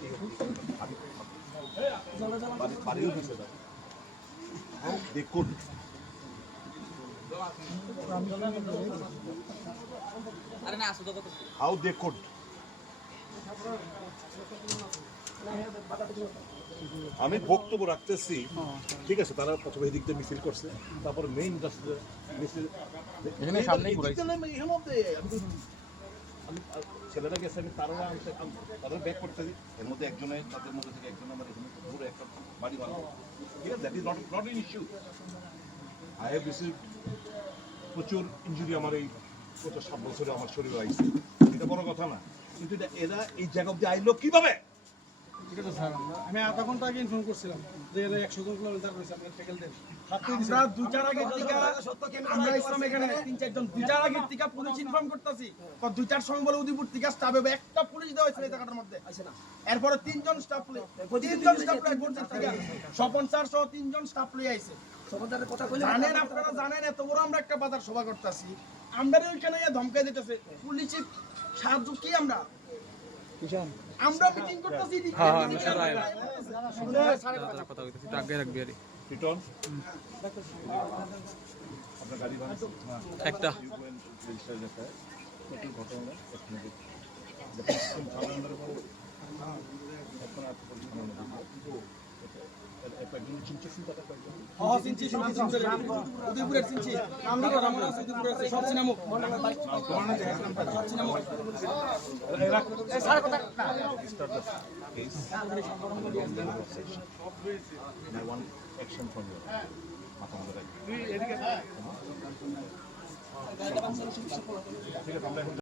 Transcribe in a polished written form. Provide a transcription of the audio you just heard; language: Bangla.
How they could. How they could. আমি বক্তব্য রাখতেছি, ঠিক আছে, তারা প্রথমে এদিক দিয়ে মিছিল করছে, তারপর মেইন মিছিল ছেলেরা গেছে, আমি তারা ব্যাক করতেছি, এর মধ্যে একজনে তাদের মধ্যে থেকে একজন আমার এখানে পুরো একটা বাড়ি বানাবো, ঠিক আছে, that is not an issue. I have receive প্রচুর ইঞ্জুরি আমার এই 50-60 বছরে আমার শরীরে আইছে, এটা বড় কথা না, কিন্তু এরা এই জায়গা অব্দি আইলো কিভাবে? ঠিক আছে স্যার, আমি আধা ঘন্টা আগে ইনফর্ম করছিলাম যে এরা 100 জন কিলোমিটার করেছে আপনার ফ্যাকাল্টিদের। আমরা 2-4 আগের থেকে আমরা ইসলাম এখানে 3-4 জন 2-4 আগের থেকে পুলিশ ইনফর্ম করতেছি, 2-4 সময় বলে উদয়পুর থেকে স্টাফ হবে, একটা পুলিশ দেওয়া হয়েছিল এই জায়গাটার মধ্যে আছে না। এরপরে 3 জন স্টাফ এয়ারপোর্ট থেকে স্বপন স্যার সহ 3 জন স্টাফ লয়ে আইছে। জানেন আপনারা জানেন এত বড় আমরা একটা বাজার সভা করতেছি, আমরা ওইখানে ধমকাই দিতেছে পুলিশের সাহায্য কি আমরা মিটিং করতেছি। হ্যাঁ হ্যাঁ কথা কইতেছি তো আগে রাখবি আরে রিটন আপনার গাড়ি বানাচ্ছে একটা রেজিস্টার যেটা টোটাল ঘটনা উদয়পুরের চিনছি আমরা রামনা উদয়পুরের সব cinema start the case. I want action from you. ঠিক আছে, আমরা এখন